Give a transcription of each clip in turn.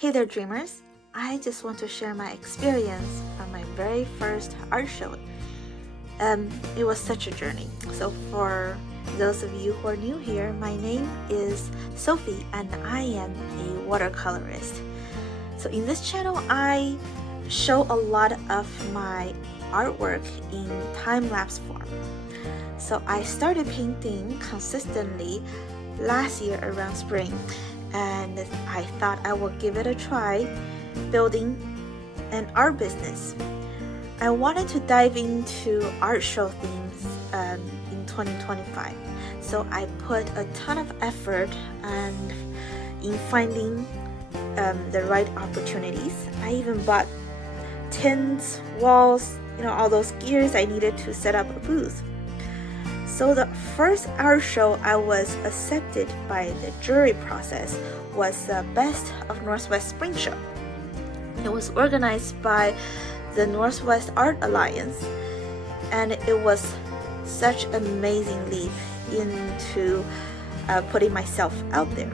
Hey there, dreamers! I just want to share my experience from my very first art show. It was such a journey. So for those of you who are new here, my name is Sophie and I am a watercolorist. So in this channel, I show a lot of my artwork in time-lapse form. So I started painting consistently last year around spring, and I thought I would give it a try building an art business. I wanted to dive into art show themes in 2025, so I put a ton of effort in finding the right opportunities. I even bought tins, walls, all those gears I needed to set up a booth. So the first art show I was accepted by the jury process was the Best of Northwest Spring Show. It was organized by the Northwest Art Alliance, and it was such an amazing leap into putting myself out there.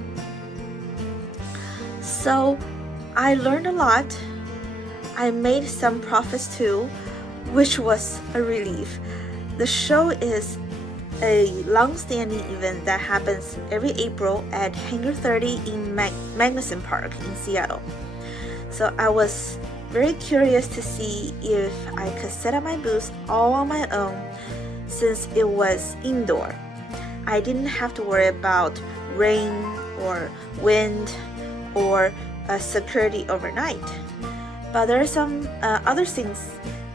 So I learned a lot. I made some profits too, which was a relief. The show is a long-standing event that happens every April at Hangar 30 in Magnuson Park in Seattle. So I was very curious to see if I could set up my booth all on my own since it was indoor. I didn't have to worry about rain or wind or security overnight. But there are some other things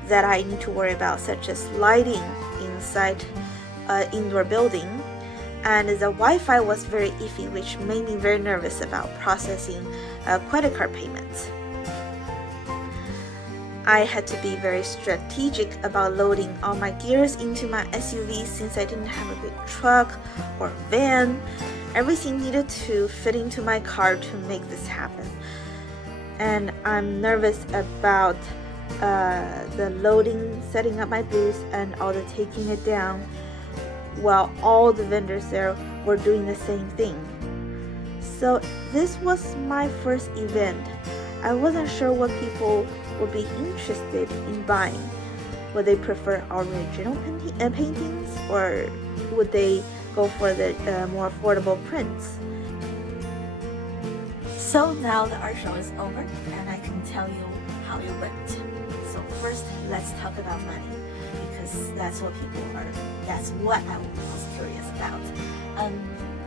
that I need to worry about, such as lighting inside indoor building, and the Wi-Fi was very iffy, which made me very nervous about processing credit card payments. I had to be very strategic about loading all my gears into my SUV since I didn't have a big truck or van. Everything needed to fit into my car to make this happen. And I'm nervous about the loading, setting up my booth, and all the taking it down, while all the vendors there were doing the same thing. So this was my first event. I wasn't sure what people would be interested in buying. Would they prefer original paintings, or would they go for the more affordable prints? So now the art show is over and I can tell you how it went. So first, let's talk about money, because that's what I was most curious about.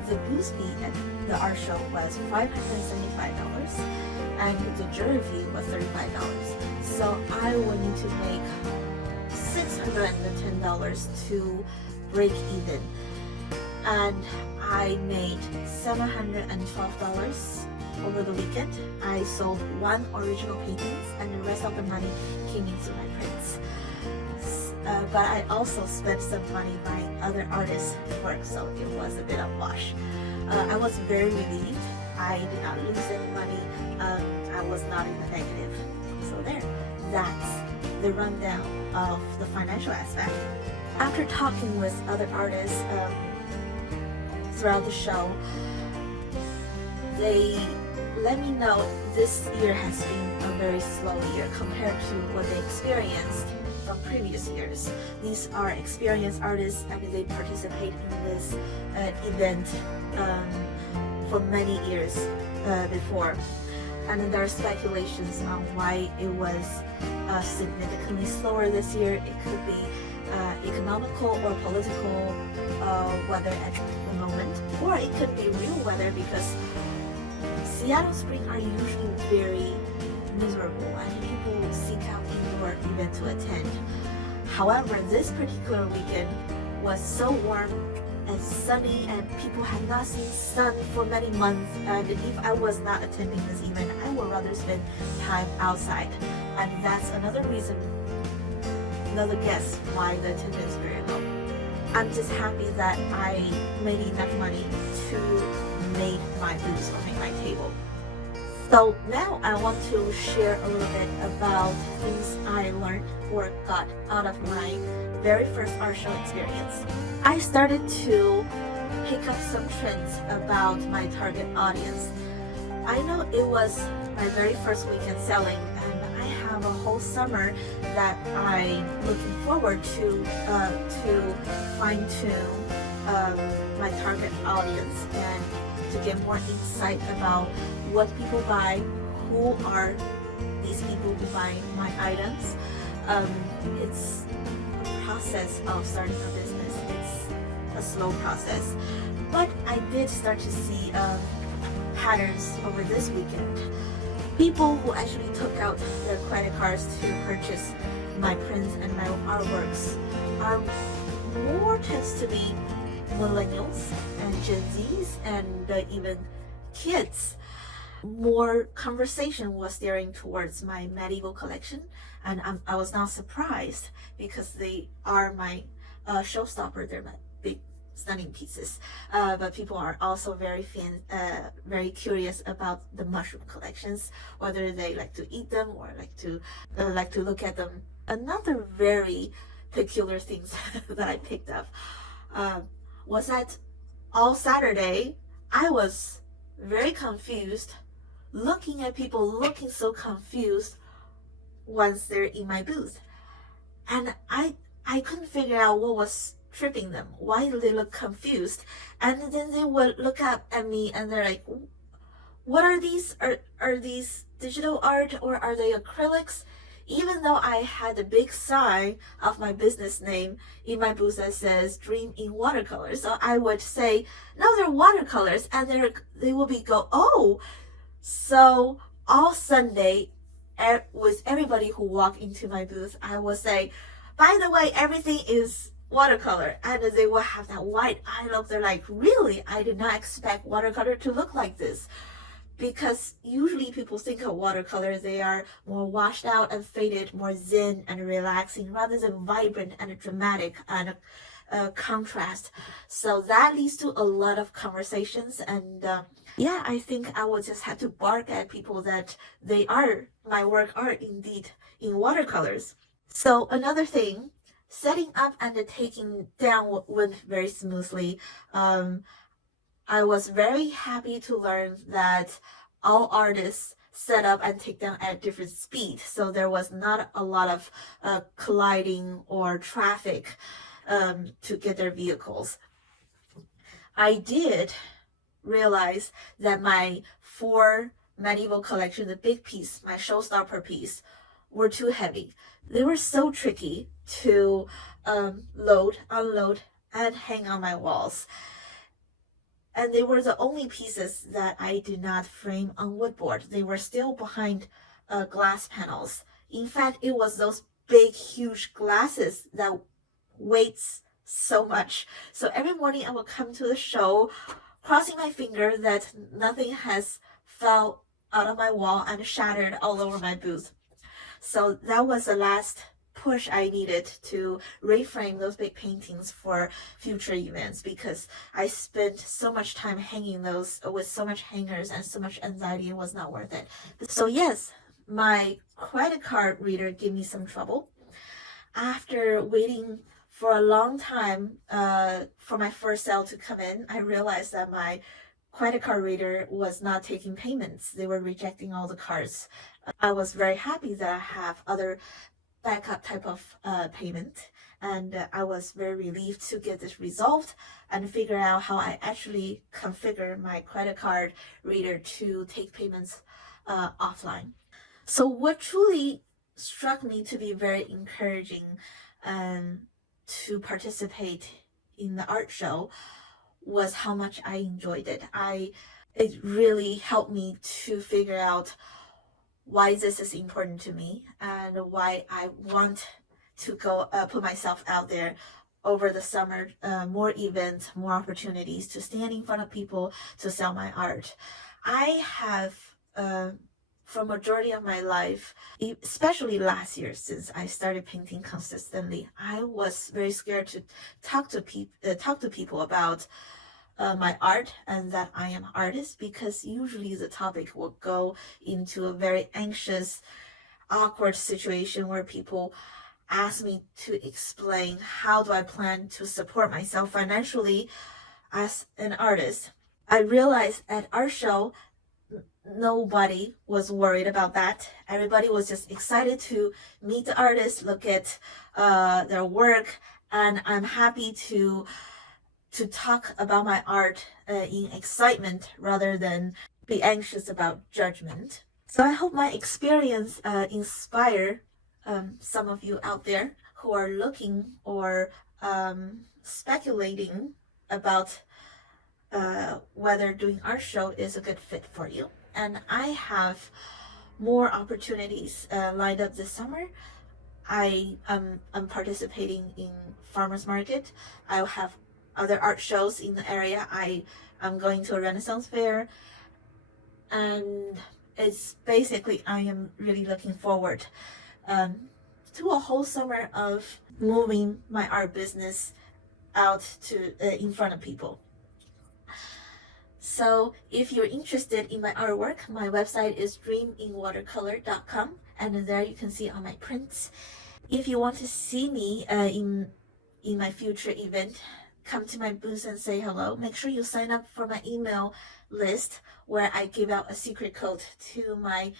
The booth fee at the art show was $575, and the jury fee was $35. So I would need to make $610 to break even, and I made $712 over the weekend. I sold one original paintings, and the rest of the money came into my prints. But I also spent some money buying other artists' work, so it was a bit of a wash. I was very relieved. I did not lose any money. I was not in the negative. So that's the rundown of the financial aspect. After talking with other artists throughout the show, they let me know this year has been a very slow year compared to what they experienced from previous years. These are experienced artists, and they participate in this event for many years before. And there are speculations on why it was significantly slower this year. It could be economical or political weather at the moment, or it could be real weather, because Seattle spring are usually very miserable and people seek out indoor event to attend. However, this particular weekend was so warm and sunny, and people had not seen sun for many months, and if I was not attending this event, I would rather spend time outside. And that's another guess why the attendance is very low. I'm just happy that I made enough money to make my booth or make my table. So now I want to share a little bit about things I learned or got out of my very first art show experience. I started to pick up some trends about my target audience. I know it was my very first weekend selling, and I have a whole summer that I'm looking forward to fine tune my target audience and to get more insight about what people buy, who are these people who buy my items. It's a process of starting a business. It's a slow process, but I did start to see patterns over this weekend. People who actually took out their credit cards to purchase my prints and my artworks are more tends to be millennials and Gen Zs and even kids. More conversation was steering towards my medieval collection, and I was not surprised because they are my showstopper. They're my big stunning pieces, but people are also very curious about the mushroom collections, whether they like to eat them or like to look at them. Another very peculiar things that I picked up was that all Saturday I was very confused, looking at people looking so confused once they're in my booth, and I couldn't figure out what was tripping them. Why do they look confused? And then they would look up at me and they're like, what are these? Are these digital art or are they acrylics? Even though I had a big sign of my business name in my booth that says Dream in Watercolor. So I would say, no, they're watercolors, and they will be oh. So all Sunday, with everybody who walked into my booth, I will say, by the way, everything is watercolor, and they will have that wide eye look. They're like, really? I did not expect watercolor to look like this, because usually people think of watercolor, they are more washed out and faded, more zen and relaxing, rather than vibrant and dramatic and contrast. So that leads to a lot of conversations, and yeah, I think I will just have to bark at people that my work are indeed in watercolors. So another thing, setting up and taking down went very smoothly. I was very happy to learn that all artists set up and take down at different speed, so there was not a lot of colliding or traffic to get their vehicles. I did realize that my 4 medieval collection, the big piece, my showstopper piece, were too heavy. They were so tricky to load, unload, and hang on my walls. And they were the only pieces that I did not frame on woodboard. They were still behind glass panels. In fact, it was those big, huge glasses that weighs so much. So every morning I would come to the show, crossing my finger that nothing has fell out of my wall and shattered all over my booth. So that was the last push I needed to reframe those big paintings for future events, because I spent so much time hanging those with so much hangers and so much anxiety. It was not worth it. So yes, my credit card reader gave me some trouble. After waiting for a long time for my first sale to come in, I realized that my credit card reader was not taking payments. They were rejecting all the cards. I was very happy that I have other backup type of payment, and I was very relieved to get this resolved and figure out how I actually configure my credit card reader to take payments offline. So what truly struck me to be very encouraging to participate in the art show was how much I enjoyed it. It really helped me to figure out why this is important to me and why I want to go put myself out there over the summer, more events, more opportunities to stand in front of people to sell my art. I have for majority of my life, especially last year since I started painting consistently, I was very scared to talk to people about my art and that I am an artist, because usually the topic will go into a very anxious, awkward situation where people ask me to explain how do I plan to support myself financially as an artist. I realized at art show, nobody was worried about that. Everybody was just excited to meet the artists, look at their work, and I'm happy to talk about my art in excitement rather than be anxious about judgment. So I hope my experience inspire some of you out there who are looking or speculating about whether doing art show is a good fit for you. And I have more opportunities lined up this summer. I'm participating in farmers market. I'll have other art shows in the area. I'm going to a Renaissance fair, and it's basically I am really looking forward to a whole summer of moving my art business out to in front of people. So if you're interested in my artwork, my website is dreaminwatercolor.com, and there you can see all my prints. If you want to see me in my future event, come to my booth and say hello. Make sure you sign up for my email list where I give out a secret code to my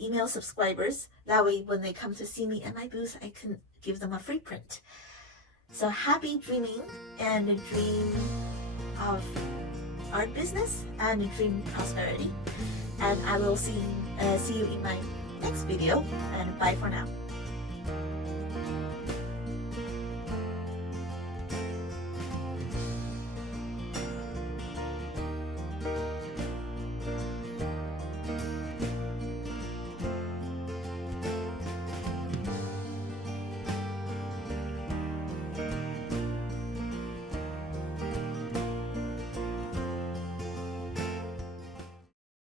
email subscribers. That way when they come to see me at my booth, I can give them a free print. So happy dreaming, and dream of art business and dream prosperity. And I will see you in my next video, and bye for now.